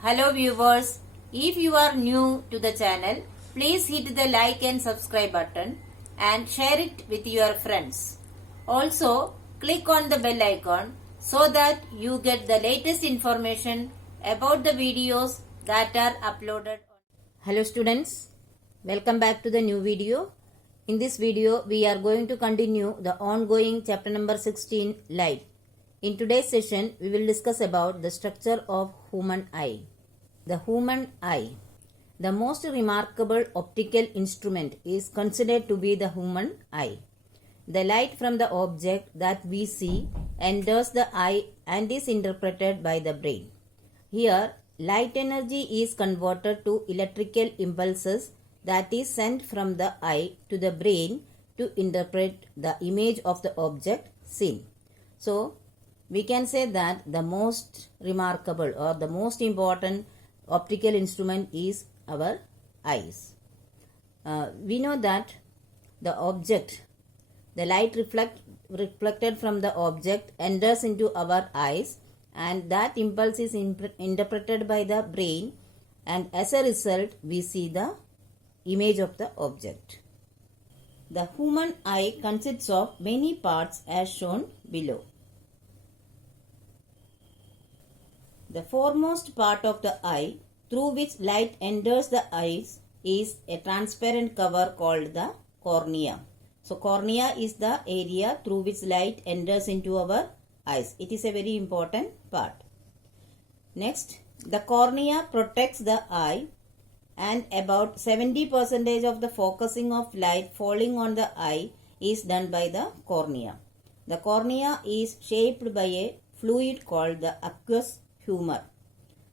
Hello viewers, if you are new to the channel, please hit the like and subscribe button and share it with your friends. Also, click on the bell icon so that you get the latest information about the videos that are uploaded. Hello students, welcome back to the new video. In this video, we are going to continue the ongoing chapter number 16, Light. In today's session, we will discuss about the structure of human eye. The human eye. The most remarkable optical instrument is considered to be the human eye. The light from the object that we see enters the eye and is interpreted by the brain. Here, light energy is converted to electrical impulses that is sent from the eye to the brain to interpret the image of the object seen. So, we can say that the most remarkable or the most important optical instrument is our eyes. We know that the object, the light reflected from the object enters into our eyes, and that impulse is interpreted by the brain, and as a result we see the image of the object. The human eye consists of many parts as shown below. The foremost part of the eye through which light enters the eyes is a transparent cover called the cornea. So cornea is the area through which light enters into our eyes. It is a very important part. Next, the cornea protects the eye, and about 70% of the focusing of light falling on the eye is done by the cornea. The cornea is shaped by a fluid called the aqueous humor.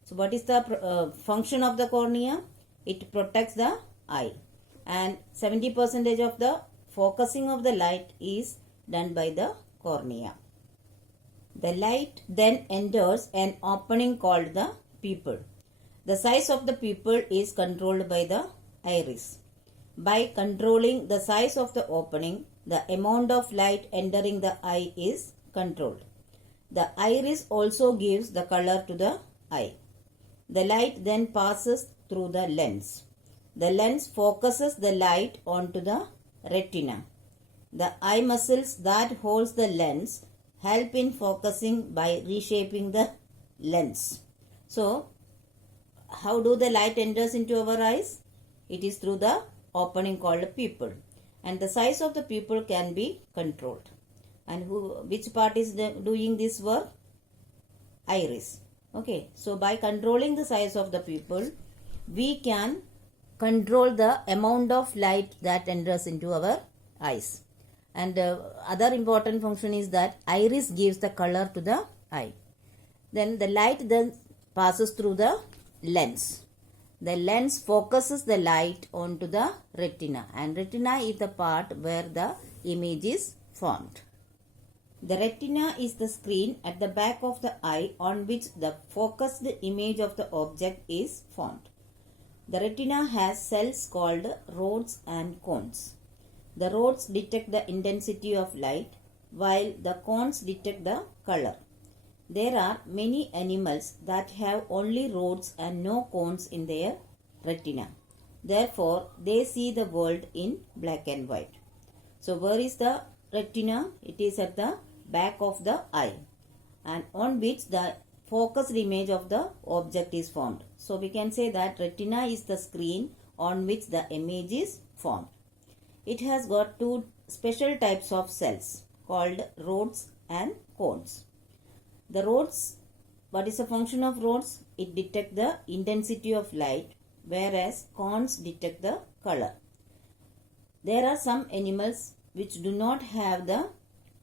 So what is the function of the cornea? It protects the eye, and 70% of the focusing of the light is done by the cornea. The light then enters an opening called the pupil. The size of the pupil is controlled by the iris. By controlling the size of the opening, the amount of light entering the eye is controlled. The iris also gives the color to the eye. The light then passes through the lens. The lens focuses the light onto the retina. The eye muscles that holds the lens help in focusing by reshaping the lens. So, how do the light enters into our eyes? It is through the opening called a pupil, and the size of the pupil can be controlled. And which part is doing this work? Iris. Okay, so by controlling the size of the pupil, we can control the amount of light that enters into our eyes. And other important function is that iris gives the color to the eye. Then the light then passes through the lens. The lens focuses the light onto the retina, and retina is the part where the image is formed. The retina is the screen at the back of the eye on which the focused image of the object is formed. The retina has cells called rods and cones. The rods detect the intensity of light, while the cones detect the color. There are many animals that have only rods and no cones in their retina. Therefore, they see the world in black and white. So, where is the retina? It is at the back of the eye, and on which the focused image of the object is formed. So, we can say that retina is the screen on which the image is formed. It has got two special types of cells called rods and cones. The rods, what is the function of rods? It detects the intensity of light, whereas cones detect the color. There are some animals which do not have the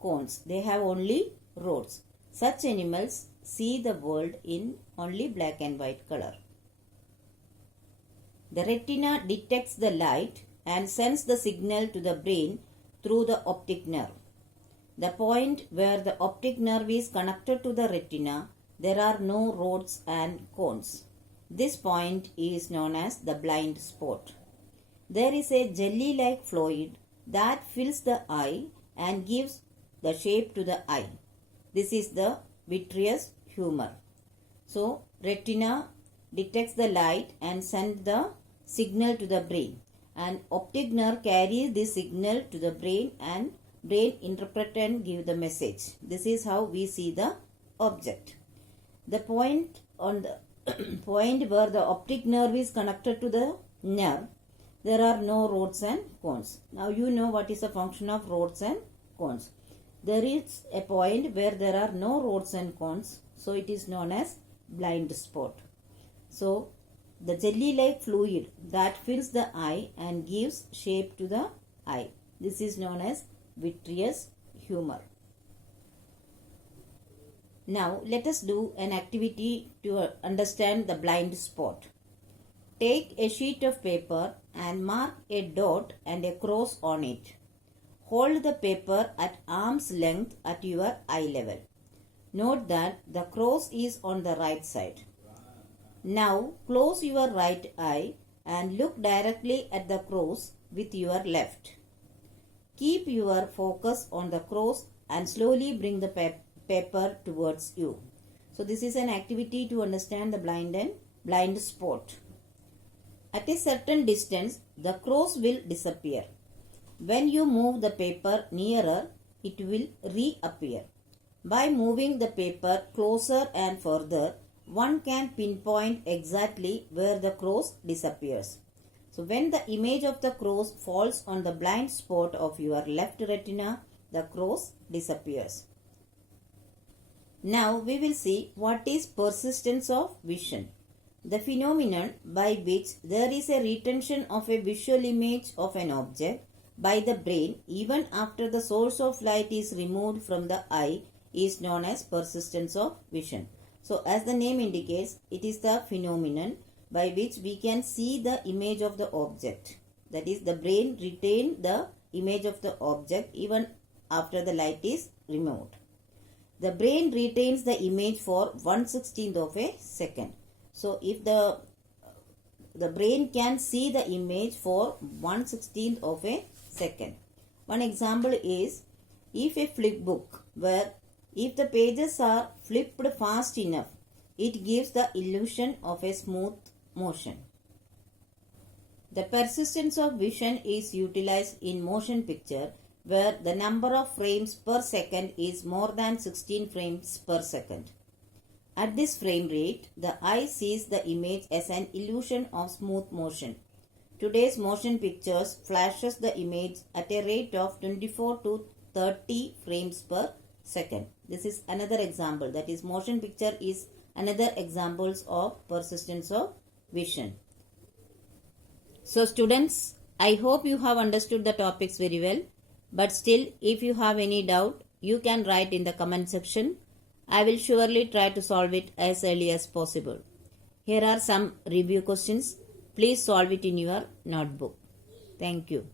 cones. They have only rods. Such animals see the world in only black and white color. The retina detects the light and sends the signal to the brain through the optic nerve. The point where the optic nerve is connected to the retina, there are no rods and cones. This point is known as the blind spot. There is a jelly-like fluid that fills the eye and gives the shape to the eye. This is the vitreous humor. So, retina detects the light and sends the signal to the brain. And optic nerve carries this signal to the brain and brain interpret and give the message. This is how we see the object. The point on the point where the optic nerve is connected to the nerve, there are no rods and cones. Now you know what is the function of rods and cones. There is a point where there are no rods and cones, so it is known as blind spot. So the jelly-like fluid that fills the eye and gives shape to the eye. This is known as vitreous humor. Now let us do an activity to understand the blind spot. Take a sheet of paper and mark a dot and a cross on it. Hold the paper at arm's length at your eye level. Note that the cross is on the right side. Now close your right eye and look directly at the cross with your left. Keep your focus on the cross and slowly bring the paper towards you. So this is an activity to understand the blind spot. At a certain distance, the cross will disappear. When you move the paper nearer, it will reappear. By moving the paper closer and further, one can pinpoint exactly where the cross disappears. So when the image of the cross falls on the blind spot of your left retina, the cross disappears. Now we will see what is persistence of vision. The phenomenon by which there is a retention of a visual image of an object by the brain even after the source of light is removed from the eye is known as persistence of vision. So as the name indicates, it is the phenomenon by which we can see the image of the object. That is, the brain retains the image of the object even after the light is removed. The brain retains the image for 1/16th of a second. So if the brain can see the image for 1/16th of a second. One example is if a flip book where if the pages are flipped fast enough, it gives the illusion of a smooth motion. The persistence of vision is utilized in motion picture where the number of frames per second is more than 16 frames per second. At this frame rate, the eye sees the image as an illusion of smooth motion. Today's motion pictures flashes the image at a rate of 24 to 30 frames per second. This is another example. That is, motion picture is another examples of persistence of vision. So students, I hope you have understood the topics very well. But still, if you have any doubt, you can write in the comment section. I will surely try to solve it as early as possible. Here are some review questions. Please solve it in your notebook. Thank you.